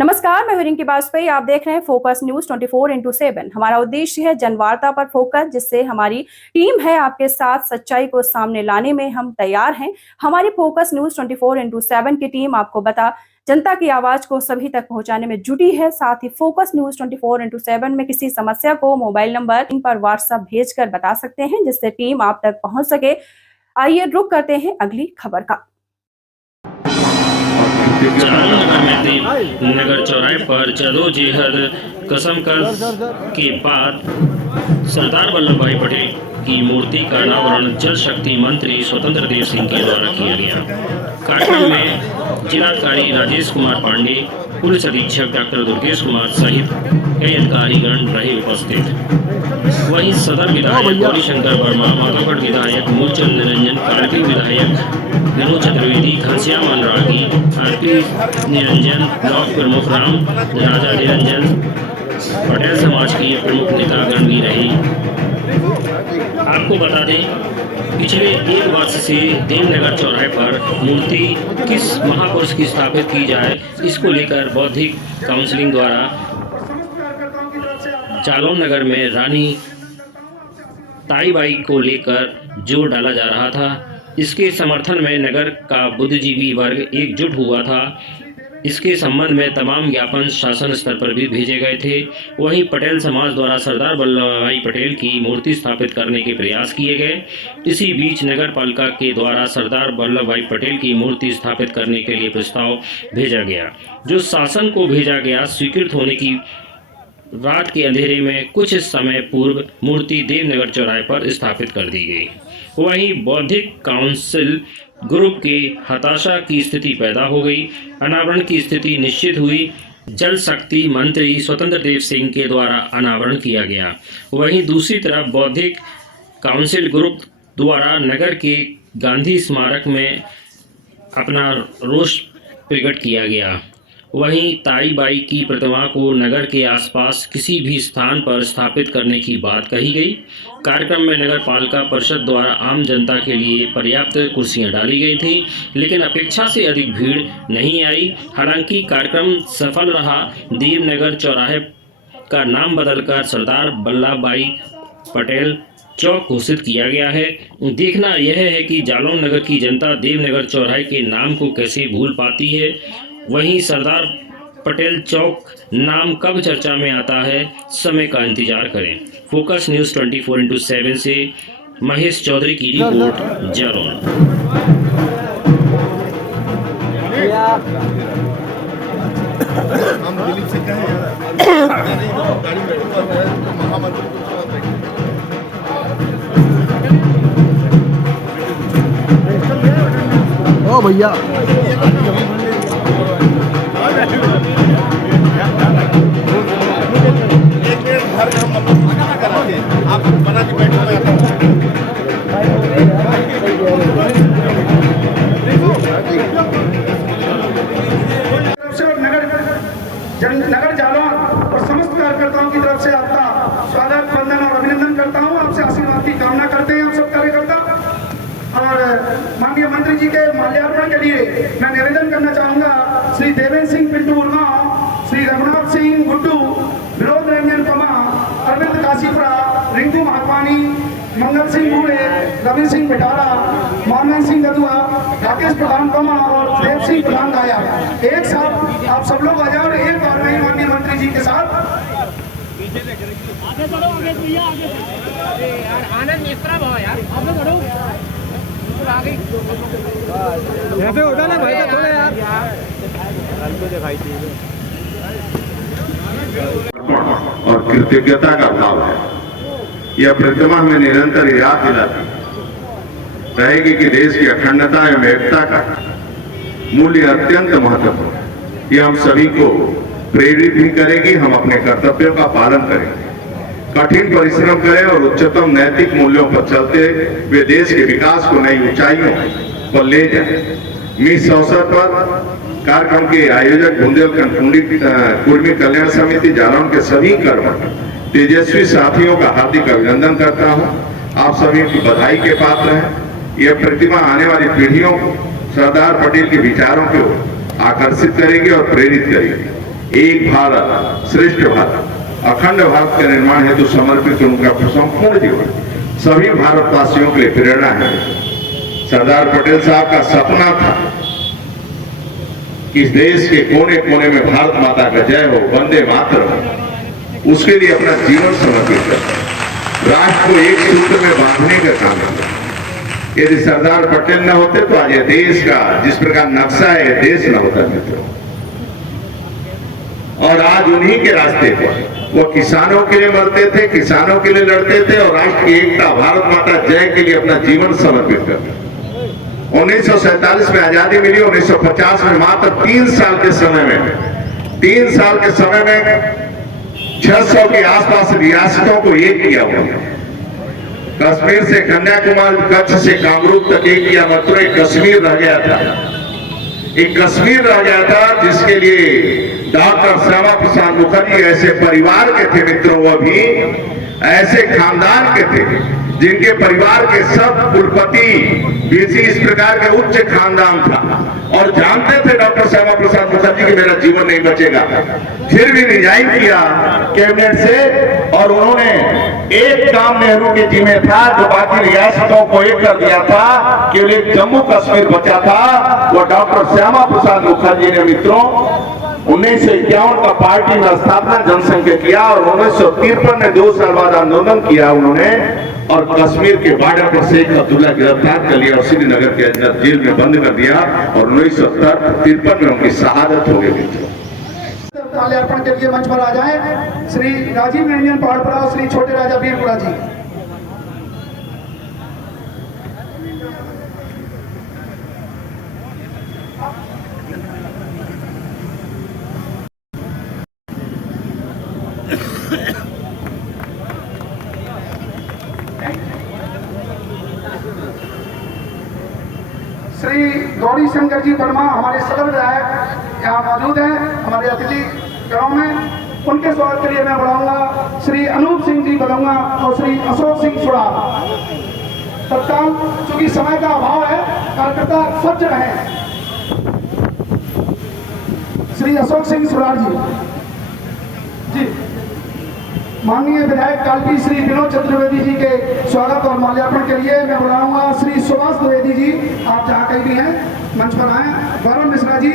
नमस्कार, मैं रिंकी वाजपेयी। आप देख रहे हैं फोकस न्यूज 24/7। हमारा उद्देश्य है जनवार्ता पर फोकस, जिससे हमारी टीम है आपके साथ सच्चाई को सामने लाने में हम तैयार हैं। हमारी फोकस न्यूज 24/7 की टीम आपको जनता की आवाज को सभी तक पहुंचाने में जुटी है। साथ ही फोकस न्यूज 24/7 में किसी समस्या को मोबाइल नंबर इन पर व्हाट्सएप भेजकर बता सकते हैं, जिससे टीम आप तक पहुंच सके। आइए रुक करते हैं अगली खबर का। नगर चौराहे पर जदोजहद कसमकस के बाद सरदार वल्लभ भाई पटेल की मूर्ति का अनावरण जल शक्ति मंत्री स्वतंत्र देव सिंह के द्वारा किया गया। कार्यक्रम में जिलाधिकारी राजेश कुमार पांडे, पुलिस अधीक्षक डॉक्टर दुर्गेश कुमार सहित कई अधिकारीगण रहे उपस्थित। वहीं सदर विधायक गौरीशंकर वर्मा, माधवगढ़ विधायक मूलचंद निरंजन, कारगिल विधायक विनोद चतुर्वेदी, घनश्याम अनुरागी, आरपी निरंजन, ब्लॉक प्रमुख राम राजा निरंजन, पटेल समाज के प्रमुख नेतागण भी रहे। आपको बता दें, पिछले एक वर्ष से देवनगर चौराहे पर मूर्ति किस महापुरुष की स्थापित की जाए, इसको लेकर बौद्धिक काउंसिलिंग द्वारा जालौन नगर में रानी ताईबाई को लेकर जोर डाला जा रहा था। इसके समर्थन में नगर का बुद्धिजीवी वर्ग एकजुट हुआ था। इसके संबंध में तमाम ज्ञापन शासन स्तर पर भी भेजे गए थे। वहीं पटेल समाज द्वारा सरदार वल्लभ भाई पटेल की मूर्ति स्थापित करने के प्रयास किए गए। इसी बीच नगर पालिका के द्वारा सरदार वल्लभ भाई पटेल की मूर्ति स्थापित करने के लिए प्रस्ताव भेजा गया, जो शासन को भेजा गया। स्वीकृत होने की रात के अंधेरे में कुछ समय पूर्व मूर्ति देवनगर चौराहे पर स्थापित कर दी गई। वहीं बौद्धिक काउंसिल ग्रुप के हताशा की स्थिति पैदा हो गई। अनावरण की स्थिति निश्चित हुई। जल शक्ति मंत्री स्वतंत्र देव सिंह के द्वारा अनावरण किया गया। वहीं दूसरी तरफ बौद्धिक काउंसिल ग्रुप द्वारा नगर के गांधी स्मारक में अपना रोष प्रकट किया गया। वहीं ताईबाई की प्रतिमा को नगर के आसपास किसी भी स्थान पर स्थापित करने की बात कही गई। कार्यक्रम में नगर पालिका परिषद द्वारा आम जनता के लिए पर्याप्त कुर्सियां डाली गई थी, लेकिन अपेक्षा से अधिक भीड़ नहीं आई। हालांकि कार्यक्रम सफल रहा। देवनगर चौराहे का नाम बदलकर सरदार वल्लभ भाई पटेल चौक घोषित किया गया है। देखना यह है कि जालौन नगर की जनता देवनगर चौराहे के नाम को कैसे भूल पाती है। वहीं सरदार पटेल चौक नाम कब चर्चा में आता है, समय का इंतजार करें। फोकस न्यूज़ 24/7 से महेश चौधरी की रिपोर्ट, जालौन। ओ भैया, आप बना के बैठो। नगर जालौन और समस्त कार्यकर्ताओं की तरफ से आपका स्वागत, वंदन और अभिनंदन करता हूं। आपसे आशीर्वाद की कामना करते हैं हम सब कार्यकर्ता। और माननीय मंत्री जी के माल्यार्पण के लिए मैं निवेदन करना चाहूंगा श्री देवेंद्र सिंह पिंटू वर्मा, श्री रघुनाथ सिंह गुड्डू, विनोद रंजन पमा, अरविंद काशीपुरा, रिंकू महापानी, मंगल सिंह बूढ़े, रवि सिंह बिटारा, मोहम्मद सिंह गदुआ, राकेश प्रधान पमा और देव सिंह प्रधान गाया। एक साथ आप सब लोग आ जाओ और एक बार में माननीय मंत्री जी के साथ आगे बढ़ो। भैया आगे यार, आनंद इस तरह भाव यार, आगे बढ़ो। आगे ऐसे होता ना भाई, थोड़ा यार को दिखाई थी और कृतज्ञता का भाव है। यह प्रतिमा हमें निरंतर याद दिलाती रहेगी कि देश की अखंडता एवं एकता का मूल्य अत्यंत महत्वपूर्ण है। यह हम सभी को प्रेरित भी करेगी। हम अपने कर्तव्यों का पालन करेंगे, कठिन परिश्रम करें और उच्चतम नैतिक मूल्यों पर चलते हुए देश के विकास को नई ऊंचाइयों पर ले जाए। इस अवसर पर कार्यक्रम के आयोजक बुंदेलखंड कुर्मी कल्याण समिति जालौन के सभी कर्मठ तेजस्वी साथियों का हार्दिक अभिनंदन करता हूं। आप सभी की बधाई के पात्र हैं। यह प्रतिमा आने वाली पीढ़ियों को सरदार पटेल के विचारों को आकर्षित करेगी और प्रेरित करेगी। एक भारत श्रेष्ठ भारत अखंड भारत का निर्माण हेतु समर्पित उनका संपूर्ण जीवन सभी भारतवासियों के लिए प्रेरणा है। सरदार पटेल साहब का सपना था कि इस देश के कोने कोने में भारत माता का जय हो, वंदे मातरम हो। उसके लिए अपना जीवन समर्पित कर राष्ट्र को एक सूत्र में बांधने का काम किया। यदि सरदार पटेल न होते तो आज ये देश का जिस प्रकार नक्शा है ये देश न होता मित्रों। और आज उन्हीं के रास्ते पर वो किसानों के लिए मरते थे, किसानों के लिए लड़ते थे और राष्ट्र की एकता भारत माता जय के लिए अपना जीवन समर्पित करते। 1947 में आजादी मिली, 1950 में मात्र 3 साल के समय में 600 के आसपास रियासतों को एक किया हुआ। कश्मीर से कन्याकुमारी, कच्छ से कामरूप तक एक किया, मात्र एक कश्मीर रह गया था। एक कश्मीर रह गया था जिसके लिए डॉक्टर श्यामा प्रसाद मुखर्जी ऐसे परिवार के थे मित्रों, वह भी ऐसे खानदान के थे जिनके परिवार के सब कुलपति बीसी इस प्रकार के उच्च खानदान था और जानते थे डॉक्टर श्यामा प्रसाद मुखर्जी कि मेरा जीवन नहीं बचेगा। फिर भी रिजाइन किया कैबिनेट से और उन्होंने एक काम नेहरू के जिम्मे था जो बाकी रियासतों को एक कर दिया था, केवल एक जम्मू कश्मीर बचा था। वो डॉक्टर श्यामा प्रसाद मुखर्जी ने मित्रों 1951 का पार्टी में स्थापना जनसंघ किया और 1953 में 2 साल बाद आंदोलन किया उन्होंने और कश्मीर के बॉर्डर पर शेख अब्दुल्ला गिरफ्तार कर लिया और श्रीनगर के अंदर जेल में बंद कर दिया और 1953 में उनकी शहादत हो गई। माल्यार्पण के लिए मंच पर आ जाएं श्री राजीव रंजन पहाड़पुरा और श्री छोटे राजा वीरपुरा जी। श्री गौरी शंकर जी वर्मा हमारे सदर विधायक यहाँ मौजूद हैं हमारे अतिथि गणों में। उनके स्वागत के लिए मैं बुलाऊंगा श्री अनूप सिंह जी बुलाऊंगा और श्री अशोक सिंह सुरार। तत्काल चूंकि समय का अभाव है कार्यकर्ता सज्ज रहे। श्री अशोक सिंह सुरार जी। माननीय विधायक कालपी श्री विनोद चतुर्वेदी जी के स्वागत और माल्यार्पण के लिए मैं बुलाऊंगा श्री सुभाष द्विवेदी जी। आप जहाँ कहीं भी हैं मंच पर आए। गौरव मिश्रा जी।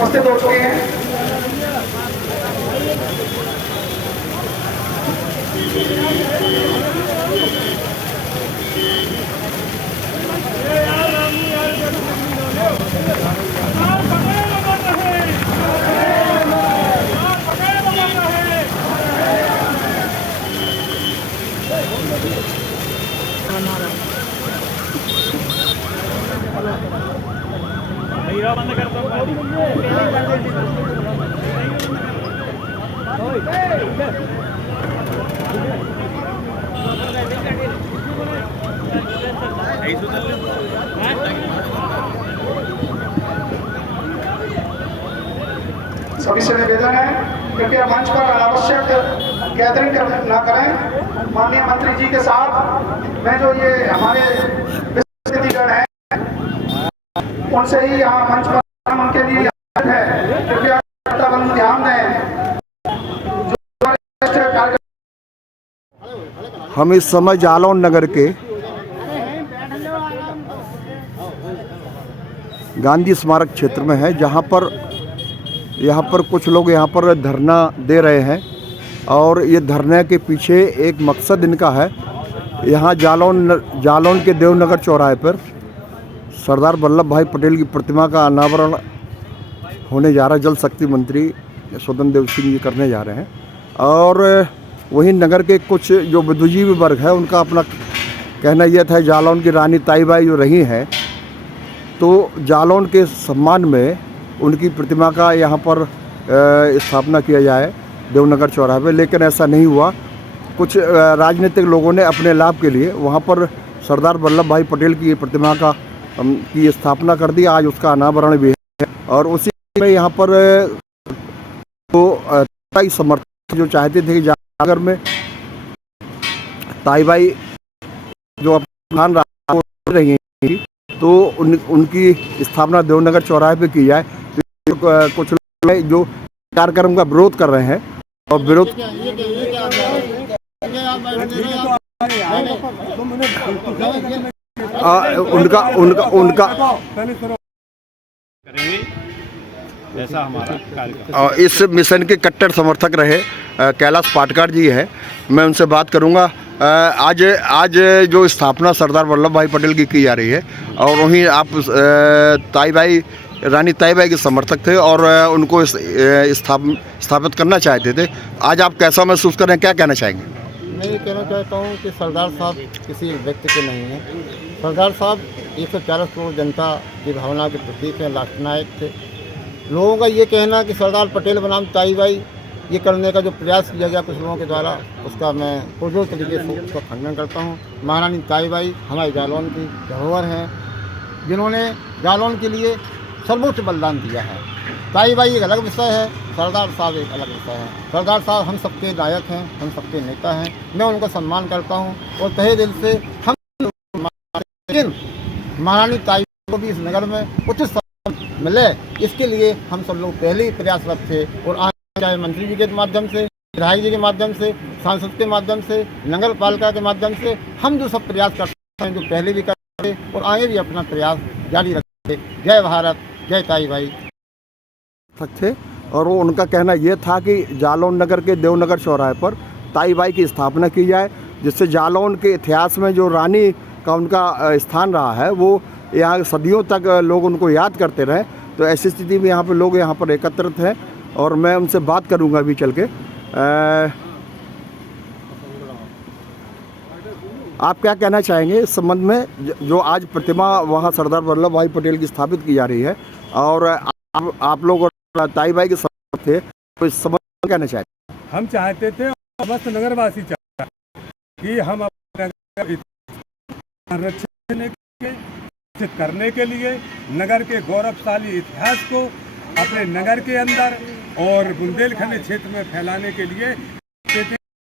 उपस्थित हो चुके हैं। बंद कर दो। सभी से निवेदन है कृपया मंच पर अनावश्यक गैदरिंग न करें। माननीय मंत्री जी के साथ मैं जो ये हमारे विशेषज्ञगण हैं उनसे ही यहाँ मंच पर उनके लिए है, कृपया ध्यान दें। हम इस समय जालौन नगर के गांधी स्मारक क्षेत्र में हैं, जहाँ पर कुछ लोग यहाँ पर धरना दे रहे हैं और ये धरने के पीछे एक मकसद इनका है। यहाँ जालौन के देवनगर चौराहे पर सरदार वल्लभ भाई पटेल की प्रतिमा का अनावरण होने जा रहा है, जल शक्ति मंत्री स्वतंत्र देव सिंह जी करने जा रहे हैं। और वहीं नगर के कुछ जो बुद्धिजीवी वर्ग है उनका अपना कहना यह था, जालौन की रानी ताईबाई जो रही हैं, तो जालौन के सम्मान में उनकी प्रतिमा का यहाँ पर स्थापना किया जाए देवनगर चौराहे पे, लेकिन ऐसा नहीं हुआ। कुछ राजनीतिक लोगों ने अपने लाभ के लिए वहाँ पर सरदार वल्लभ भाई पटेल की प्रतिमा की स्थापना कर दी। आज उसका अनावरण भी है और उसी में यहाँ पर तो समर्थक जो चाहते थे कि जागर में ताईबाई जो स्थान रही हैं, तो उनकी स्थापना देवनगर चौराहे पे की जाए। तो कुछ लोग जो कार्यक्रम का विरोध कर रहे हैं और विरोध उनका ऐसा हमारा कार्यक्रम। इस मिशन के कट्टर समर्थक रहे कैलाश पाटकर जी हैं, मैं उनसे बात करूंगा। आज जो स्थापना सरदार वल्लभ भाई पटेल की जा रही है और वहीं आप रानी ताईबाई के समर्थक थे और उनको स्थापित करना चाहते थे, आज आप कैसा महसूस कर रहे हैं, क्या कहना चाहेंगे? मैं ये कहना चाहता हूँ कि सरदार साहब किसी व्यक्ति के नहीं हैं। सरदार साहब 140 करोड़ जनता की भावना के प्रतीक हैं, राष्ट्रनायक थे। लोगों का ये कहना कि सरदार पटेल बनाम ताईबाई ये करने का जो प्रयास किया गया कुछ लोगों के द्वारा, उसका मैं पुरजोर तरीके से उसका खंडन करता हूँ। महारानी ताईबाई हमारे जालौन की धरोहर हैं, जिन्होंने जालौन के लिए सर्वोच्च बलिदान दिया है। ताईबाई एक अलग विषय है, सरदार साहब एक अलग विषय है। सरदार साहब हम सबके नायक हैं, हम सबके नेता हैं, मैं उनका सम्मान करता हूँ और तहे दिल से हम, लेकिन महारानी ताईबाई को भी इस नगर में उचित सम्मान मिले, इसके लिए हम सब लोग पहले ही प्रयासरत थे। और आज चाहे मंत्री जी के माध्यम से, विधायक जी के माध्यम से, सांसद के माध्यम से, नगर पालिका के माध्यम से हम जो सब प्रयास करते हैं, जो पहले भी करते और आगे भी अपना प्रयास जारी रखते। जय भारत, जय ताईबाई थे। और वो उनका कहना यह था कि जालौन नगर के देवनगर चौराहे पर ताईबाई की स्थापना की जाए, जिससे जालौन के इतिहास में जो रानी का उनका स्थान रहा है वो यहाँ सदियों तक लोग उनको याद करते रहे। तो ऐसी स्थिति में यहाँ पे लोग यहाँ पर एकत्रित हैं और मैं उनसे बात करूँगा अभी चल के। आप क्या कहना चाहेंगे इस संबंध में, जो आज प्रतिमा वहाँ सरदार वल्लभ भाई पटेल की स्थापित की जा रही है और आप लोग ताईबाई के साथ थे, तो इस संबंध में कहना चाहते? हम चाहते थे और समस्त नगरवासी चाहते कि हम अपने संरक्षण करने के लिए नगर के गौरवशाली इतिहास को अपने नगर के अंदर और बुंदेलखंड क्षेत्र में फैलाने के लिए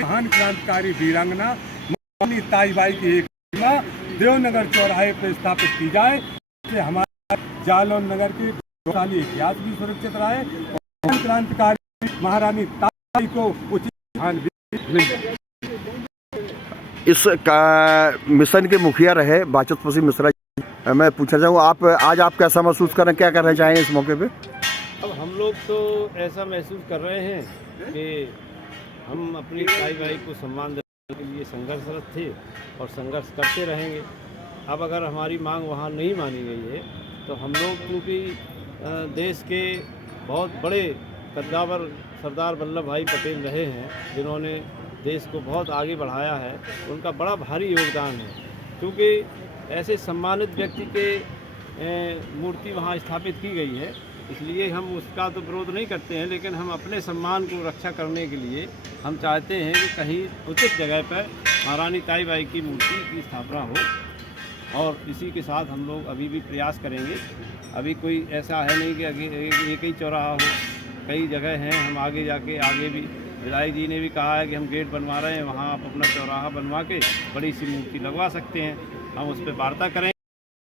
महान क्रांतिकारी वीरांगना महारानी ताईबाई की एक प्रतिमा देवनगर चौराहे पर स्थापित की जाए, जिससे हमारा जालौन नगर की गौरवशाली इतिहास भी सुरक्षित रहे और क्रांतिकारी महारानी ताईबाई को उचित स्थान भी मिल जाए। इस मिशन के मुखिया रहे बाचस्पति मिश्रा, मैं पूछना चाहूँगा आज आप कैसा महसूस कर रहे हैं, क्या करना चाहेंगे इस मौके पे? अब हम लोग तो ऐसा महसूस कर रहे हैं कि हम अपनी ताईबाई को सम्मान देने के लिए संघर्षरत थे और संघर्ष करते रहेंगे। अब अगर हमारी मांग वहाँ नहीं मानी गई है तो हम लोग, क्योंकि देश के बहुत बड़े कद्दावर सरदार वल्लभ भाई पटेल रहे हैं, जिन्होंने देश को बहुत आगे बढ़ाया है, उनका बड़ा भारी योगदान है। क्योंकि ऐसे सम्मानित व्यक्ति के मूर्ति वहाँ स्थापित की गई है, इसलिए हम उसका तो विरोध नहीं करते हैं, लेकिन हम अपने सम्मान को रक्षा करने के लिए हम चाहते हैं कि कहीं उचित जगह पर महारानी ताईबाई की मूर्ति की स्थापना हो। और इसी के साथ हम लोग अभी भी प्रयास करेंगे। अभी कोई ऐसा है नहीं कि एक ही चौराहा हो, कई जगह हैं। हम आगे जाके आगे भी विधायक जी ने भी कहा है कि हम गेट बनवा रहे हैं, वहाँ आप अपना चौराहा बनवा के बड़ी सी मूर्ति लगवा सकते हैं। हम उस पर वार्ता करें।